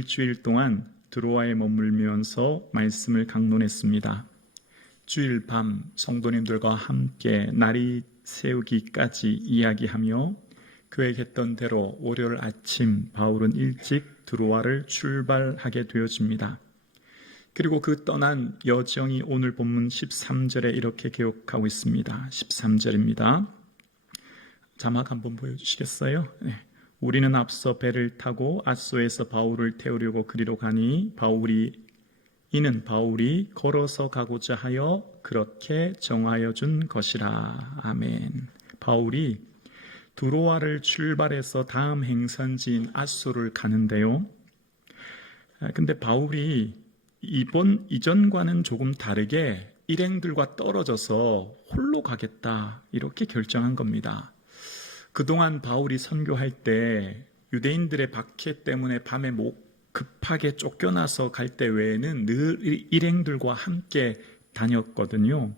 일주일 동안 드로아에 머물면서 말씀을 강론했습니다. 주일 밤 성도님들과 함께 날이 새우기까지 이야기하며 계획했던 대로 월요일 아침 바울은 일찍 드로아를 출발하게 되어집니다. 그리고 그 떠난 여정이 오늘 본문 13절에 이렇게 기록하고 있습니다. 13절입니다. 자막 한번 보여주시겠어요? 네. 우리는 앞서 배를 타고 앗소에서 바울을 태우려고 그리로 가니 이는 바울이 걸어서 가고자 하여 그렇게 정하여 준 것이라. 아멘. 바울이 드로아를 출발해서 다음 행선지인 앗소를 가는데요. 근데 바울이 이전과는 조금 다르게 일행들과 떨어져서 홀로 가겠다 이렇게 결정한 겁니다. 그동안 바울이 선교할 때 유대인들의 박해 때문에 밤에 급하게 쫓겨나서 갈 때 외에는 늘 일행들과 함께 다녔거든요.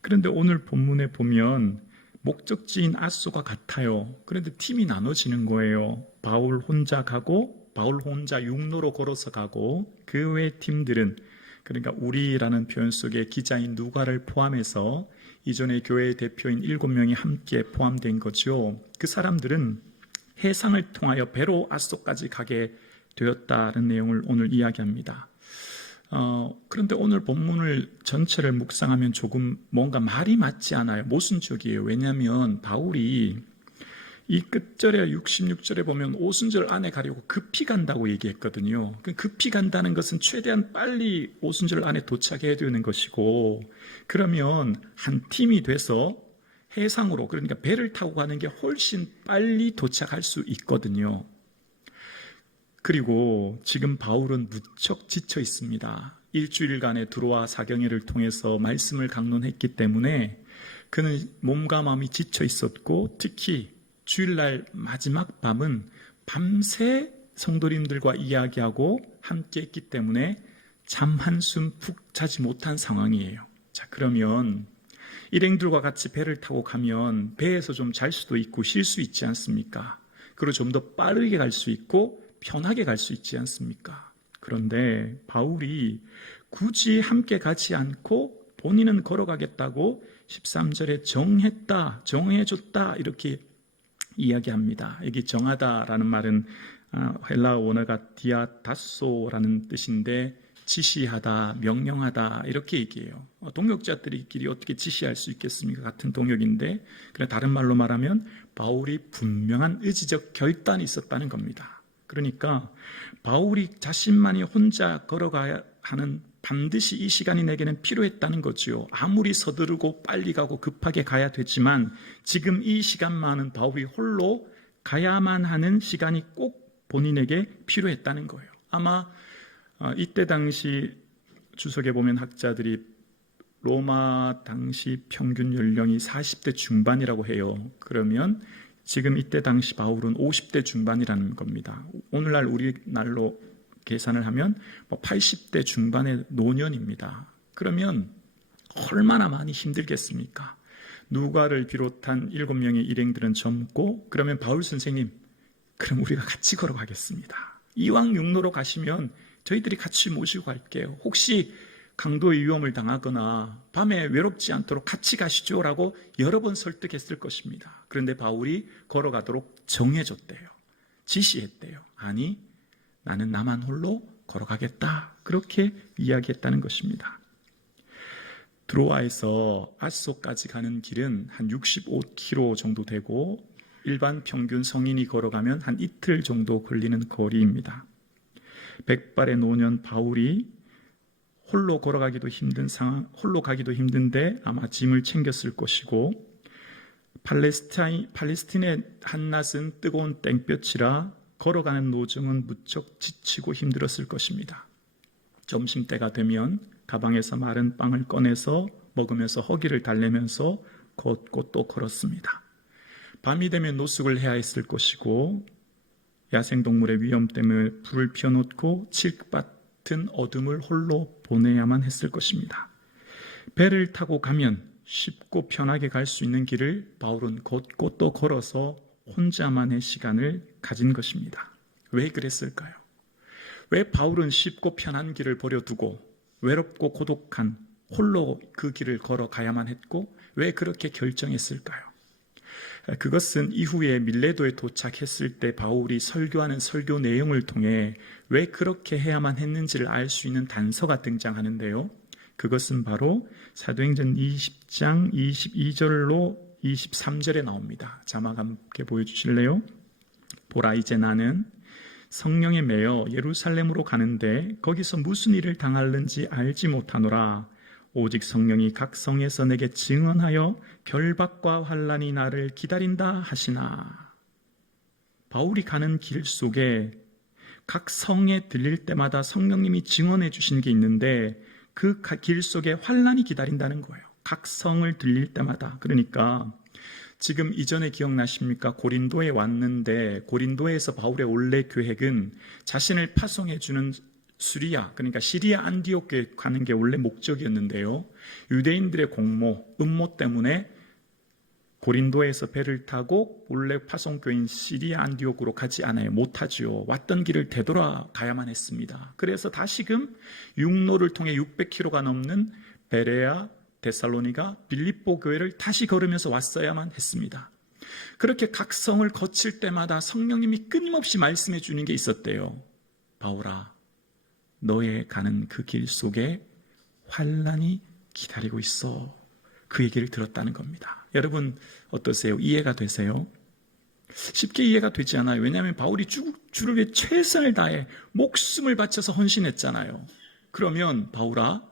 그런데 오늘 본문에 보면 목적지인 앗소가 같아요. 그런데 팀이 나눠지는 거예요. 바울 혼자 가고 바울 혼자 육로로 걸어서 가고 그 외 팀들은 그러니까 우리라는 표현 속에 기자인 누가를 포함해서 이전에 교회의 대표인 7명이 함께 포함된 거죠. 그 사람들은 해상을 통하여 배로 앗소까지 가게 되었다는 내용을 오늘 이야기합니다. 그런데 오늘 본문을 전체를 묵상하면 조금 뭔가 말이 맞지 않아요. 모순적이에요. 왜냐하면 바울이 이 끝절에 66절에 보면 오순절 안에 가려고 급히 간다고 얘기했거든요. 급히 간다는 것은 최대한 빨리 오순절 안에 도착해야 되는 것이고, 그러면 한 팀이 돼서 해상으로, 그러니까 배를 타고 가는 게 훨씬 빨리 도착할 수 있거든요. 그리고 지금 바울은 무척 지쳐 있습니다. 일주일간의 드로아 사경회를 통해서 말씀을 강론했기 때문에 그는 몸과 마음이 지쳐 있었고, 특히 주일날 마지막 밤은 밤새 성도님들과 이야기하고 함께 했기 때문에 잠 한숨 푹 자지 못한 상황이에요. 자, 그러면 일행들과 같이 배를 타고 가면 배에서 좀 잘 수도 있고 쉴 수 있지 않습니까? 그리고 좀 더 빠르게 갈 수 있고 편하게 갈 수 있지 않습니까? 그런데 바울이 굳이 함께 가지 않고 본인은 걸어가겠다고 13절에 정해줬다 이렇게 이야기합니다. 여기 정하다라는 말은 헬라어 원어가 디아다소라는 뜻인데 지시하다, 명령하다 이렇게 얘기해요. 동역자들끼리 어떻게 지시할 수 있겠습니까? 같은 동역인데, 그래 다른 말로 말하면 바울이 분명한 의지적 결단이 있었다는 겁니다. 그러니까 바울이 자신만이 혼자 걸어가야 하는 반드시 이 시간이 내게는 필요했다는 거죠. 아무리 서두르고 빨리 가고 급하게 가야 되지만 지금 이 시간만은 바울이 홀로 가야만 하는 시간이 꼭 본인에게 필요했다는 거예요. 아마 이때 당시 주석에 보면 학자들이 로마 당시 평균 연령이 40대 중반이라고 해요. 그러면 지금 이때 당시 바울은 50대 중반이라는 겁니다. 오늘날 우리날로 계산을 하면 80대 중반의 노년입니다. 그러면 얼마나 많이 힘들겠습니까? 누가를 비롯한 7명의 일행들은 젊고, 그러면 바울 선생님, 그럼 우리가 같이 걸어가겠습니다. 이왕 육로로 가시면 저희들이 같이 모시고 갈게요. 혹시 강도의 위험을 당하거나 밤에 외롭지 않도록 같이 가시죠 라고 여러 번 설득했을 것입니다. 그런데 바울이 걸어가도록 정해줬대요. 지시했대요. 아니, 나는 나만 홀로 걸어가겠다. 그렇게 이야기했다는 것입니다. 드로아에서 앗소까지 가는 길은 한 65km 정도 되고 일반 평균 성인이 걸어가면 한 이틀 정도 걸리는 거리입니다. 백발의 노년 바울이 홀로 걸어가기도 힘든 상황, 홀로 가기도 힘든데 아마 짐을 챙겼을 것이고, 팔레스틴의 한낮은 뜨거운 땡볕이라 걸어가는 노정은 무척 지치고 힘들었을 것입니다. 점심때가 되면 가방에서 마른 빵을 꺼내서 먹으면서 허기를 달래면서 걷고 또 걸었습니다. 밤이 되면 노숙을 해야 했을 것이고, 야생동물의 위험 때문에 불을 피워놓고 칠흑같은 어둠을 홀로 보내야만 했을 것입니다. 배를 타고 가면 쉽고 편하게 갈 수 있는 길을 바울은 걷고 또 걸어서 혼자만의 시간을 가진 것입니다. 왜 그랬을까요? 왜 바울은 쉽고 편한 길을 버려두고 외롭고 고독한 홀로 그 길을 걸어가야만 했고 왜 그렇게 결정했을까요? 그것은 이후에 밀레도에 도착했을 때 바울이 설교하는 설교 내용을 통해 왜 그렇게 해야만 했는지를 알 수 있는 단서가 등장하는데요. 그것은 바로 사도행전 20장 22절로 23절에 나옵니다. 자막 함께 보여주실래요? 보라, 이제 나는 성령에 매여 예루살렘으로 가는데 거기서 무슨 일을 당할는지 알지 못하노라. 오직 성령이 각 성에서 내게 증언하여 결박과 환난이 나를 기다린다 하시나. 바울이 가는 길 속에 각 성에 들릴 때마다 성령님이 증언해 주신 게 있는데 그 길 속에 환난이 기다린다는 거예요. 각 성을 들릴 때마다. 그러니까 지금 이전에 기억나십니까? 고린도에 왔는데 고린도에서 바울의 원래 계획은 자신을 파송해 주는 수리아, 그러니까 시리아 안디옥에 가는 게 원래 목적이었는데요. 유대인들의 공모, 음모 때문에 고린도에서 배를 타고 원래 파송교인 시리아 안디옥으로 가지 않아요. 못하지요. 왔던 길을 되돌아가야만 했습니다. 그래서 다시금 육로를 통해 600km가 넘는 베레아, 데살로니가, 빌립보 교회를 다시 걸으면서 왔어야만 했습니다. 그렇게 각 성을 거칠 때마다 성령님이 끊임없이 말씀해 주는 게 있었대요. 바울아, 너의 가는 그 길 속에 환난이 기다리고 있어. 그 얘기를 들었다는 겁니다. 여러분 어떠세요? 이해가 되세요? 쉽게 이해가 되지 않아요. 왜냐하면 바울이 주를 위해 최선을 다해 목숨을 바쳐서 헌신했잖아요. 그러면 바울아,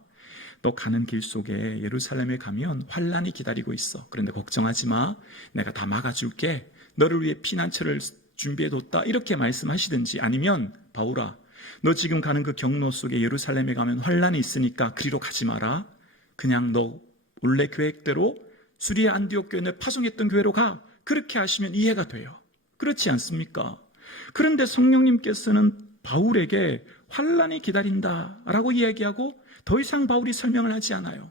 너 가는 길 속에 예루살렘에 가면 환난이 기다리고 있어. 그런데 걱정하지 마. 내가 다 막아줄게. 너를 위해 피난처를 준비해뒀다. 이렇게 말씀하시든지, 아니면 바울아, 너 지금 가는 그 경로 속에 예루살렘에 가면 환난이 있으니까 그리로 가지 마라. 그냥 너 원래 계획대로 수리아 안디옥 교회에 파송했던 교회로 가. 그렇게 하시면 이해가 돼요. 그렇지 않습니까? 그런데 성령님께서는 바울에게 환난이 기다린다라고 이야기하고 더 이상 바울이 설명을 하지 않아요.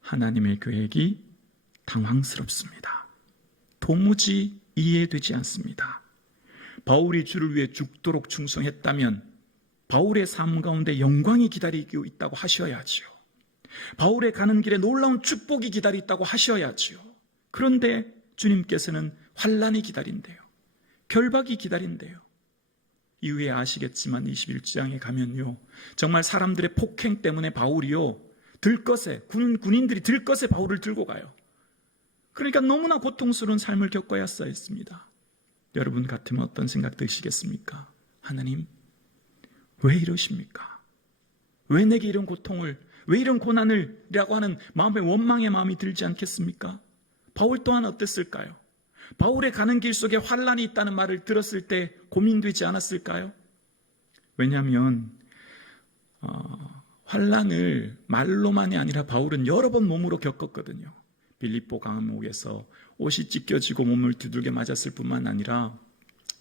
하나님의 계획이 당황스럽습니다. 도무지 이해되지 않습니다. 바울이 주를 위해 죽도록 충성했다면 바울의 삶 가운데 영광이 기다리고 있다고 하셔야지요. 바울의 가는 길에 놀라운 축복이 기다리고 하셔야지요. 그런데 주님께서는 환난이 기다린대요. 결박이 기다린대요. 이후에 아시겠지만 21장에 가면요, 정말 사람들의 폭행 때문에 바울이요, 들것에 군인들이 들것에 바울을 들고 가요. 그러니까 너무나 고통스러운 삶을 겪어야 했습니다. 여러분 같으면 어떤 생각 드시겠습니까? 하나님, 왜 이러십니까? 왜 내게 이런 고통을, 왜 이런 고난을 이라고 하는 마음의 원망의 마음이 들지 않겠습니까? 바울 또한 어땠을까요? 바울의 가는 길 속에 환난이 있다는 말을 들었을 때 고민되지 않았을까요? 왜냐하면 환난을 말로만이 아니라 바울은 여러 번 몸으로 겪었거든요. 빌립보 감옥에서 옷이 찢겨지고 몸을 두들겨 맞았을 뿐만 아니라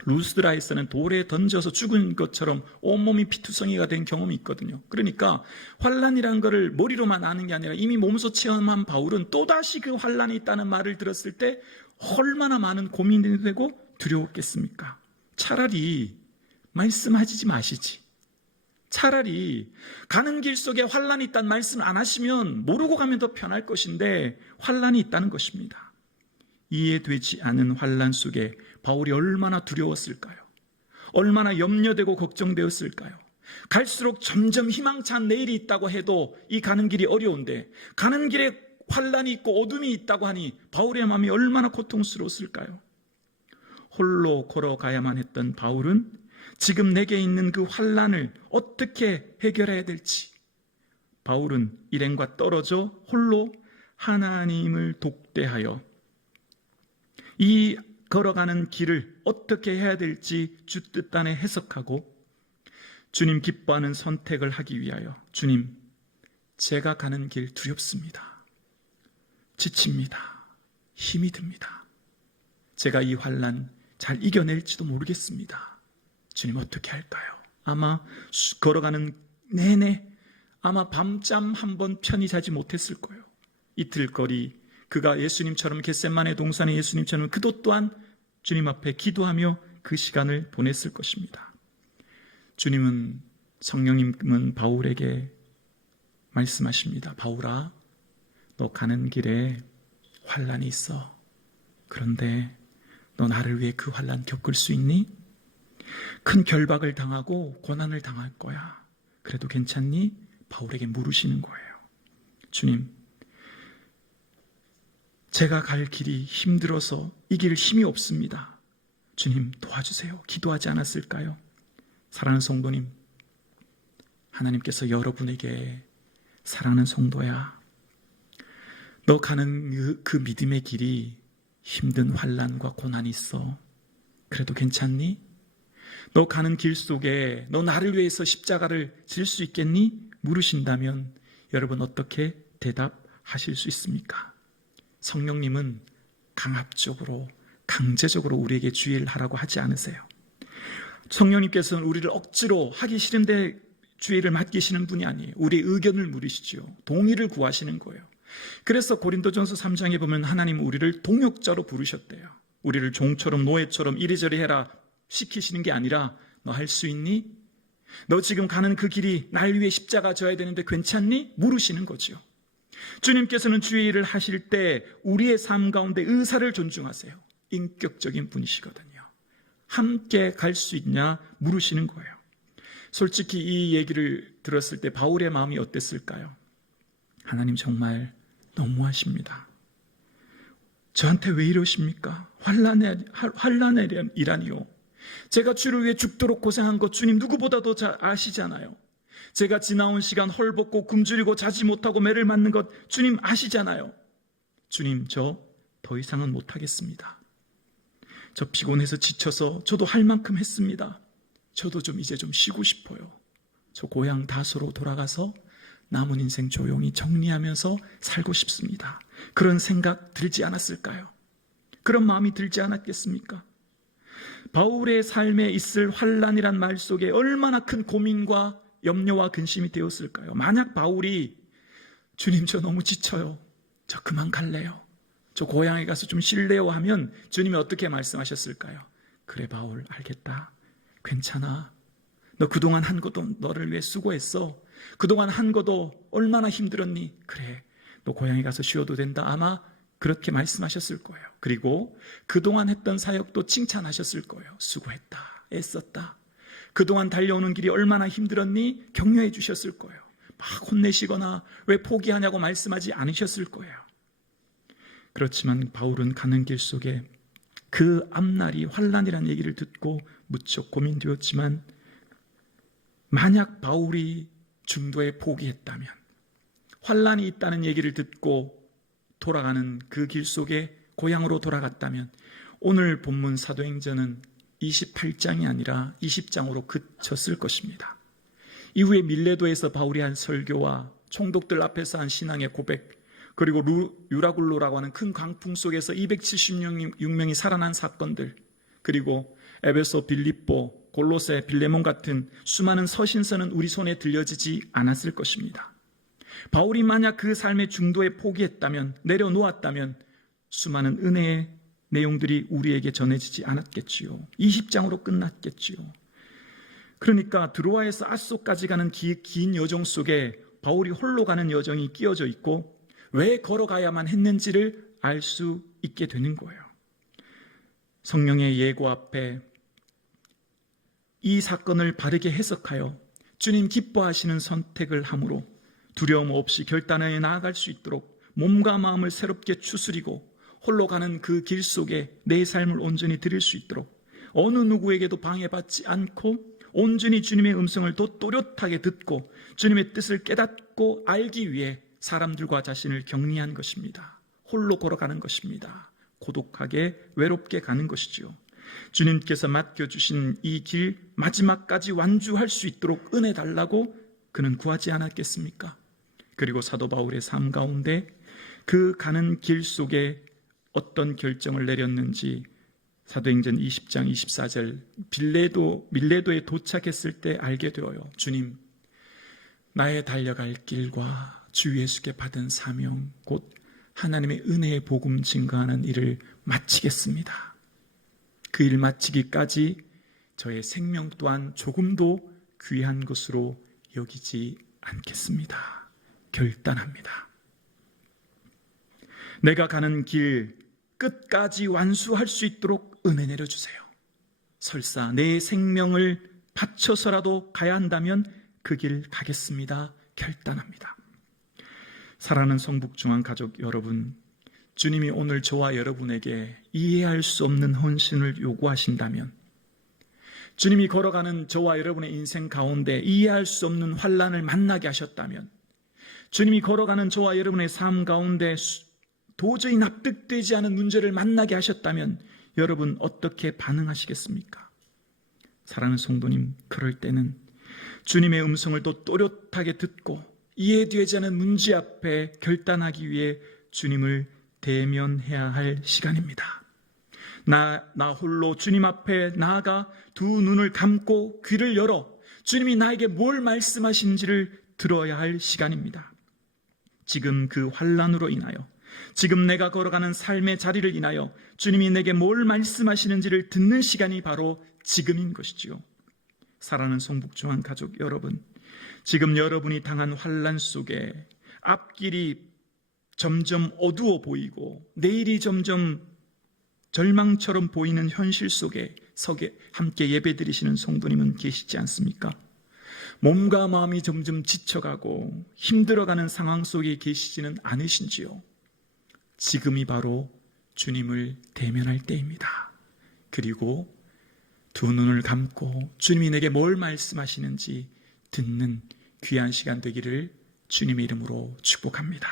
루스드라에서는 돌에 던져서 죽은 것처럼 온몸이 피투성이가 된 경험이 있거든요. 그러니까 환난이라는 것을 머리로만 아는 게 아니라 이미 몸소 체험한 바울은 또다시 그 환난이 있다는 말을 들었을 때 얼마나 많은 고민이 되고 두려웠겠습니까? 차라리 말씀하지 마시지. 차라리 가는 길 속에 환난이 있다는 말씀을 안 하시면 모르고 가면 더 편할 것인데 환난이 있다는 것입니다. 이해되지 않은 환난 속에 바울이 얼마나 두려웠을까요? 얼마나 염려되고 걱정되었을까요? 갈수록 점점 희망찬 내일이 있다고 해도 이 가는 길이 어려운데 가는 길에 환난이 있고 어둠이 있다고 하니 바울의 마음이 얼마나 고통스러웠을까요? 홀로 걸어가야만 했던 바울은 지금 내게 있는 그 환난을 어떻게 해결해야 될지, 바울은 일행과 떨어져 홀로 하나님을 독대하여 이 걸어가는 길을 어떻게 해야 될지 주 뜻 안에 해석하고 주님 기뻐하는 선택을 하기 위하여, 주님, 제가 가는 길 두렵습니다. 지칩니다. 힘이 듭니다. 제가 이 환난 잘 이겨낼지도 모르겠습니다. 주님, 어떻게 할까요? 아마 걸어가는 내내 아마 밤잠 한 번 편히 자지 못했을 거예요. 이틀 거리 그가 예수님처럼 겟세마네 동산의 예수님처럼 그도 또한 주님 앞에 기도하며 그 시간을 보냈을 것입니다. 주님은, 성령님은 바울에게 말씀하십니다. 바울아, 너 가는 길에 환난이 있어. 그런데 너 나를 위해 그 환난 겪을 수 있니? 큰 결박을 당하고 고난을 당할 거야. 그래도 괜찮니? 바울에게 물으시는 거예요. 주님, 제가 갈 길이 힘들어서 이길 힘이 없습니다. 주님 도와주세요. 기도하지 않았을까요? 사랑하는 성도님, 하나님께서 여러분에게 사랑하는 성도야, 너 가는 그 믿음의 길이 힘든 환난과 고난이 있어. 그래도 괜찮니? 너 가는 길 속에 너 나를 위해서 십자가를 질 수 있겠니? 물으신다면 여러분 어떻게 대답하실 수 있습니까? 성령님은 강압적으로, 강제적으로 우리에게 주의를 하라고 하지 않으세요. 성령님께서는 우리를 억지로 하기 싫은데 주의를 맡기시는 분이 아니에요. 우리의 의견을 물으시죠. 동의를 구하시는 거예요. 그래서 고린도전서 3장에 보면 하나님은 우리를 동역자로 부르셨대요. 우리를 종처럼 노예처럼 이리저리 해라 시키시는 게 아니라, 너 할 수 있니? 너 지금 가는 그 길이 날 위해 십자가 져야 되는데 괜찮니? 물으시는 거죠. 주님께서는 주의 일을 하실 때 우리의 삶 가운데 의사를 존중하세요. 인격적인 분이시거든요. 함께 갈 수 있냐 물으시는 거예요. 솔직히 이 얘기를 들었을 때 바울의 마음이 어땠을까요? 하나님 정말 너무하십니다. 저한테 왜 이러십니까? 환난이라니요. 제가 주를 위해 죽도록 고생한 것 주님 누구보다도 잘 아시잖아요. 제가 지나온 시간 헐벗고 굶주리고 자지 못하고 매를 맞는 것 주님 아시잖아요. 주님, 저 더 이상은 못하겠습니다. 저 피곤해서 지쳐서 저도 할 만큼 했습니다. 저도 이제 좀 쉬고 싶어요. 저 고향 다소로 돌아가서 남은 인생 조용히 정리하면서 살고 싶습니다. 그런 생각 들지 않았을까요? 그런 마음이 들지 않았겠습니까? 바울의 삶에 있을 환난이란 말 속에 얼마나 큰 고민과 염려와 근심이 되었을까요? 만약 바울이 주님 저 너무 지쳐요. 저 그만 갈래요. 저 고향에 가서 좀 쉴래요 하면 주님이 어떻게 말씀하셨을까요? 그래 바울 알겠다. 괜찮아. 너 그동안 한 것도 너를 위해 수고했어. 그동안 한 것도 얼마나 힘들었니? 그래 너 고향에 가서 쉬어도 된다. 아마 그렇게 말씀하셨을 거예요. 그리고 그동안 했던 사역도 칭찬하셨을 거예요. 수고했다. 애썼다. 그동안 달려오는 길이 얼마나 힘들었니? 격려해 주셨을 거예요. 막 혼내시거나 왜 포기하냐고 말씀하지 않으셨을 거예요. 그렇지만 바울은 가는 길 속에 그 앞날이 환난이라는 얘기를 듣고 무척 고민되었지만, 만약 바울이 중도에 포기했다면, 환난이 있다는 얘기를 듣고 돌아가는 그 길 속에 고향으로 돌아갔다면 오늘 본문 사도행전은 28장이 아니라 20장으로 그쳤을 것입니다. 이후에 밀레도에서 바울이 한 설교와 총독들 앞에서 한 신앙의 고백, 그리고 유라굴로라고 하는 큰 광풍 속에서 276명이 살아난 사건들, 그리고 에베소, 빌립보, 골로새, 빌레몬 같은 수많은 서신서는 우리 손에 들려지지 않았을 것입니다. 바울이 만약 그 삶의 중도에 포기했다면, 내려놓았다면 수많은 은혜의 내용들이 우리에게 전해지지 않았겠지요. 20장으로 끝났겠지요. 그러니까 드로아에서 아소까지 가는 긴 여정 속에 바울이 홀로 가는 여정이 끼어져 있고, 왜 걸어가야만 했는지를 알 수 있게 되는 거예요. 성령의 예고 앞에 이 사건을 바르게 해석하여 주님 기뻐하시는 선택을 함으로 두려움 없이 결단에 나아갈 수 있도록 몸과 마음을 새롭게 추스리고 홀로 가는 그 길 속에 내 삶을 온전히 드릴 수 있도록 어느 누구에게도 방해받지 않고 온전히 주님의 음성을 더 또렷하게 듣고 주님의 뜻을 깨닫고 알기 위해 사람들과 자신을 격리한 것입니다. 홀로 걸어가는 것입니다. 고독하게 외롭게 가는 것이죠. 주님께서 맡겨주신 이 길 마지막까지 완주할 수 있도록 은혜 달라고 그는 구하지 않았겠습니까? 그리고 사도 바울의 삶 가운데 그 가는 길 속에 어떤 결정을 내렸는지 사도행전 20장 24절 밀레도에 도착했을 때 알게 되어요. 주님, 나의 달려갈 길과 주 예수께 받은 사명, 곧 하나님의 은혜의 복음 증거하는 일을 마치겠습니다. 그 일 마치기까지 저의 생명 또한 조금도 귀한 것으로 여기지 않겠습니다. 결단합니다. 내가 가는 길 끝까지 완수할 수 있도록 은혜 내려주세요. 설사 내 생명을 바쳐서라도 가야 한다면 그 길 가겠습니다. 결단합니다. 사랑하는 성북중앙 가족 여러분, 주님이 오늘 저와 여러분에게 이해할 수 없는 헌신을 요구하신다면, 주님이 걸어가는 저와 여러분의 인생 가운데 이해할 수 없는 환난을 만나게 하셨다면, 주님이 걸어가는 저와 여러분의 삶 가운데 도저히 납득되지 않은 문제를 만나게 하셨다면 여러분 어떻게 반응하시겠습니까? 사랑하는 성도님, 그럴 때는 주님의 음성을 또 또렷하게 듣고 이해되지 않은 문제 앞에 결단하기 위해 주님을 대면해야 할 시간입니다. 나 홀로 주님 앞에 나아가 두 눈을 감고 귀를 열어 주님이 나에게 뭘 말씀하시는지를 들어야 할 시간입니다. 지금 그 환난으로 인하여, 지금 내가 걸어가는 삶의 자리를 인하여 주님이 내게 뭘 말씀하시는지를 듣는 시간이 바로 지금인 것이지요. 사랑하는 성북중앙 가족 여러분, 지금 여러분이 당한 환난 속에 앞길이 점점 어두워 보이고 내일이 점점 절망처럼 보이는 현실 속에 함께 예배드리시는 성도님은 계시지 않습니까? 몸과 마음이 점점 지쳐가고 힘들어가는 상황 속에 계시지는 않으신지요? 지금이 바로 주님을 대면할 때입니다. 그리고 두 눈을 감고 주님이 내게 뭘 말씀하시는지 듣는 귀한 시간 되기를 주님의 이름으로 축복합니다.